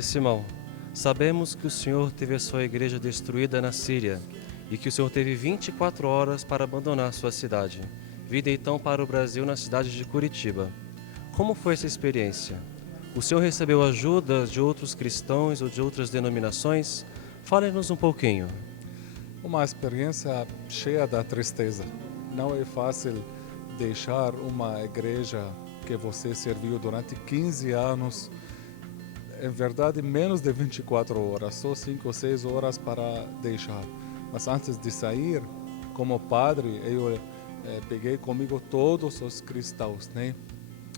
Padre Simão, sabemos que o Senhor teve a sua igreja destruída na Síria e que o Senhor teve 24 horas para abandonar sua cidade. Vindo então para o Brasil na cidade de Curitiba. Como foi essa experiência? O Senhor recebeu ajuda de outros cristãos ou de outras denominações? Fale-nos um pouquinho. Uma experiência cheia da tristeza. Não é fácil deixar uma igreja que você serviu durante 15 anos, em verdade menos de 24 horas, só 5 ou 6 horas para deixar. Mas antes de sair, como padre, eu peguei comigo todos os cristãos, né?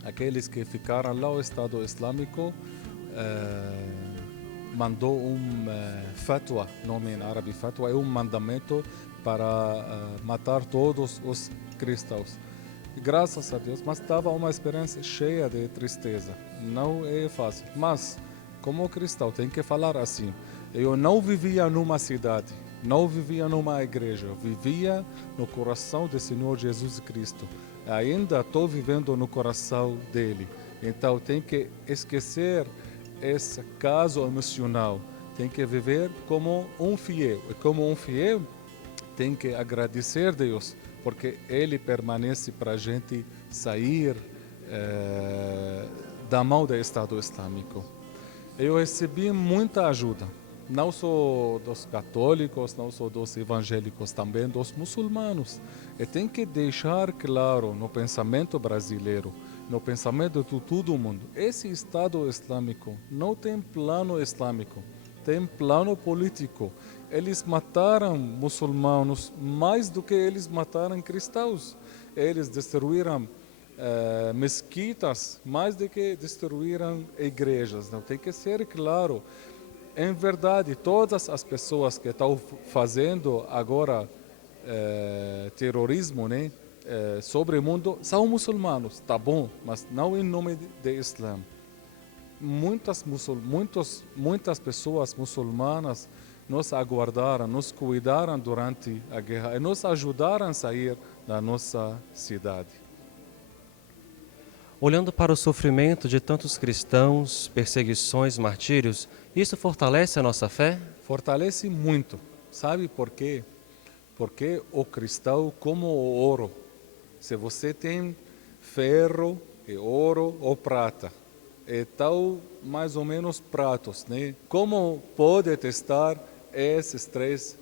Aqueles que ficaram lá, o Estado Islâmico mandou fatwa, nome em árabe fatwa, é um mandamento para matar todos os cristãos. Graças a Deus, mas estava uma experiência cheia de tristeza. Não é fácil, mas como cristão tem que falar assim. Eu não vivia numa cidade, não vivia numa igreja, eu vivia no coração do Senhor Jesus Cristo. Ainda estou vivendo no coração dele. Então tem que esquecer esse caso emocional. Tem que viver como um fiel. E como um fiel, tem que agradecer a Deus, porque Ele permanece para a gente sair da mão do Estado Islâmico. Eu recebi muita ajuda, não só dos católicos, não só dos evangélicos, também dos muçulmanos. E tem que deixar claro no pensamento brasileiro, no pensamento de todo mundo, esse Estado Islâmico não tem plano islâmico, tem plano político. Eles mataram muçulmanos mais do que eles mataram cristãos. Eles destruíram mesquitas mais do que destruíram igrejas. Não tem que ser claro. Em verdade, todas as pessoas que estão fazendo agora terrorismo, né, sobre o mundo, são muçulmanos, tá bom, mas não em nome de Islã. Muitas pessoas muçulmanas nos aguardaram, nos cuidaram durante a guerra e nos ajudaram a sair da nossa cidade. Olhando para o sofrimento de tantos cristãos, perseguições, martírios, isso fortalece a nossa fé? Fortalece muito. Sabe por quê? Porque o cristão, como o ouro, se você tem ferro e ouro ou prata, e tal mais ou menos pratos, né? Como pode testar esses três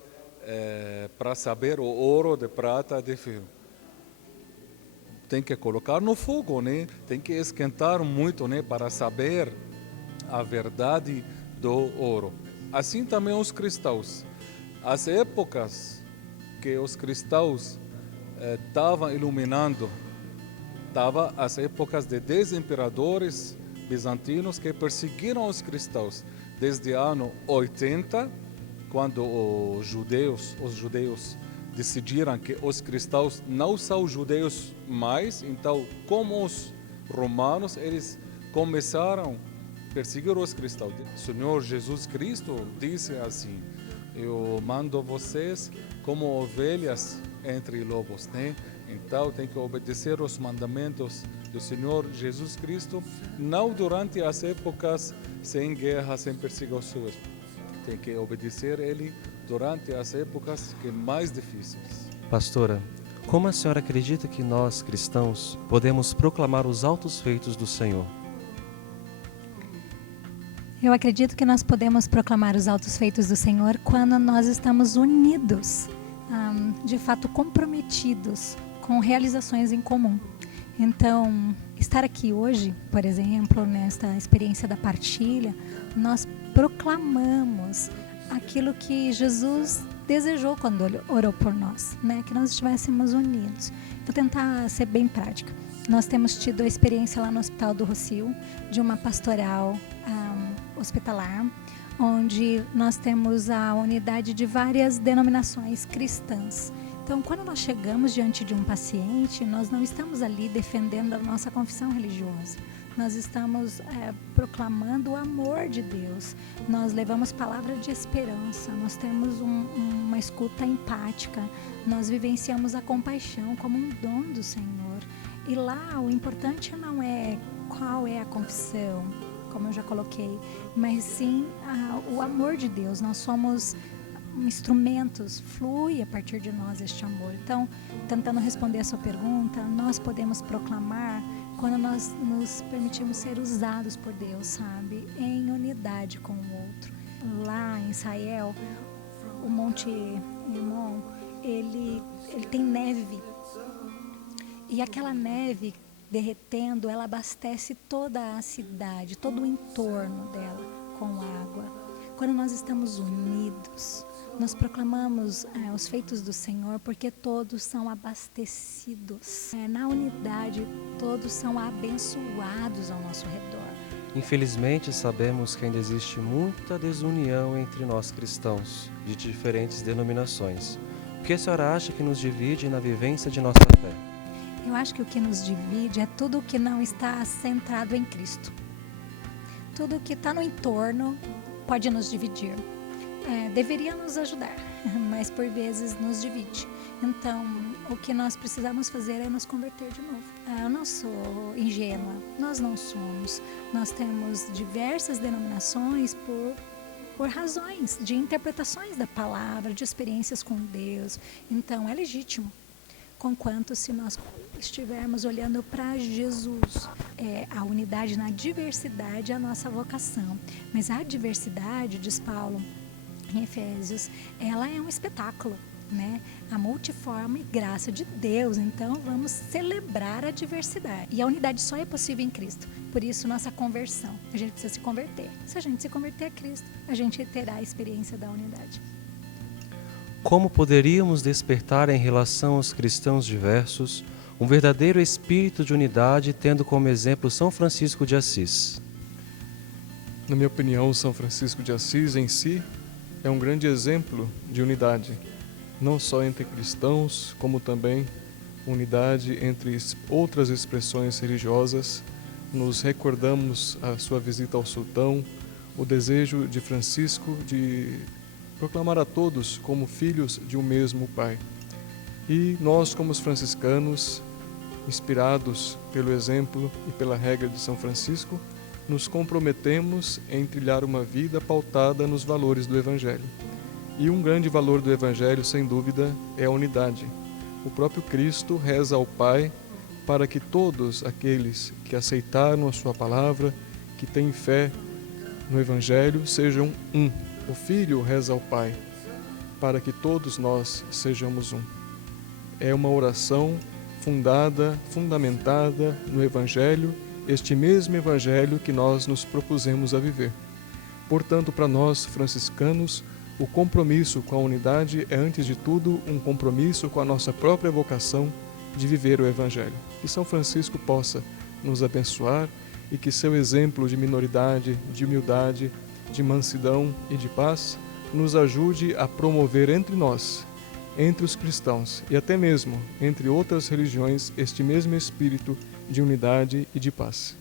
para saber o ouro de prata de ferro? Tem que colocar no fogo, né? Tem que esquentar muito, né, para saber a verdade do ouro. Assim também os cristãos. As épocas que os cristãos estavam iluminando, estavam as épocas de 10 imperadores bizantinos que perseguiram os cristãos. Desde o ano 80, quando os judeus decidiram que os cristãos não são judeus mais, então, como os romanos, eles começaram a perseguir os cristãos. O Senhor Jesus Cristo disse assim: eu mando vocês como ovelhas entre lobos, né? Então tem que obedecer os mandamentos do Senhor Jesus Cristo, não durante as épocas sem guerra, sem perseguições. Tem que obedecer Ele durante as épocas que mais difíceis. Pastora, como a senhora acredita que nós, cristãos, podemos proclamar os altos feitos do Senhor? Eu acredito que nós podemos proclamar os altos feitos do Senhor quando nós estamos unidos, de fato comprometidos com realizações em comum. Então, estar aqui hoje, por exemplo, nesta experiência da partilha, nós proclamamos aquilo que Jesus desejou quando orou por nós, né? Que nós estivéssemos unidos. Vou tentar ser bem prática. Nós temos tido a experiência lá no Hospital do Rossio, de uma pastoral hospitalar, onde nós temos a unidade de várias denominações cristãs. Então, quando nós chegamos diante de um paciente, nós não estamos ali defendendo a nossa confissão religiosa. Nós estamos proclamando o amor de Deus. Nós levamos palavra de esperança. Nós temos uma escuta empática. Nós vivenciamos a compaixão como um dom do Senhor. E lá, o importante não é qual é a confissão, como eu já coloquei, mas sim o amor de Deus. Nós somos instrumentos, flui a partir de nós este amor. Então, tentando responder a sua pergunta, nós podemos proclamar quando nós nos permitimos ser usados por Deus, sabe? Em unidade com o outro. Lá em Israel, o Monte Hermon, ele tem neve. E aquela neve derretendo, ela abastece toda a cidade, todo o entorno dela com água. Quando nós estamos unidos, nós proclamamos os feitos do Senhor, porque todos são abastecidos. Na unidade, todos são abençoados ao nosso redor. Infelizmente, sabemos que ainda existe muita desunião entre nós cristãos, de diferentes denominações. O que a senhora acha que nos divide na vivência de nossa fé? Eu acho que o que nos divide é tudo o que não está centrado em Cristo. Tudo o que está no entorno pode nos dividir. Deveria nos ajudar, mas por vezes nos divide. Então, o que nós precisamos fazer é nos converter de novo. Eu não sou ingênua, nós não somos. Nós temos diversas denominações por razões de interpretações da palavra, de experiências com Deus. Então, é legítimo. Conquanto se nós estivermos olhando para Jesus. A unidade na diversidade é a nossa vocação. Mas a diversidade, diz Paulo em Efésios, ela é um espetáculo, né? A multiforme graça de Deus. Então vamos celebrar a diversidade. E a unidade só é possível em Cristo. Por isso nossa conversão. A gente precisa se converter. Se a gente se converter a Cristo, a gente terá a experiência da unidade. Como poderíamos despertar em relação aos cristãos diversos um verdadeiro espírito de unidade, tendo como exemplo São Francisco de Assis? Na minha opinião, São Francisco de Assis em si é um grande exemplo de unidade, não só entre cristãos, como também unidade entre outras expressões religiosas. Nos recordamos a sua visita ao sultão, o desejo de Francisco de proclamar a todos como filhos de um mesmo Pai. E nós, como os franciscanos, inspirados pelo exemplo e pela regra de São Francisco, nos comprometemos em trilhar uma vida pautada nos valores do Evangelho. E um grande valor do Evangelho, sem dúvida, é a unidade. O próprio Cristo reza ao Pai para que todos aqueles que aceitaram a sua palavra, que têm fé no Evangelho, sejam um. O Filho reza ao Pai para que todos nós sejamos um. É uma oração fundamentada no Evangelho, este mesmo Evangelho que nós nos propusemos a viver. Portanto, para nós, franciscanos, o compromisso com a unidade é, antes de tudo, um compromisso com a nossa própria vocação de viver o Evangelho. Que São Francisco possa nos abençoar e que seu exemplo de minoridade, de humildade, de mansidão e de paz nos ajude a promover entre nós, entre os cristãos e até mesmo entre outras religiões, este mesmo espírito de unidade e de paz.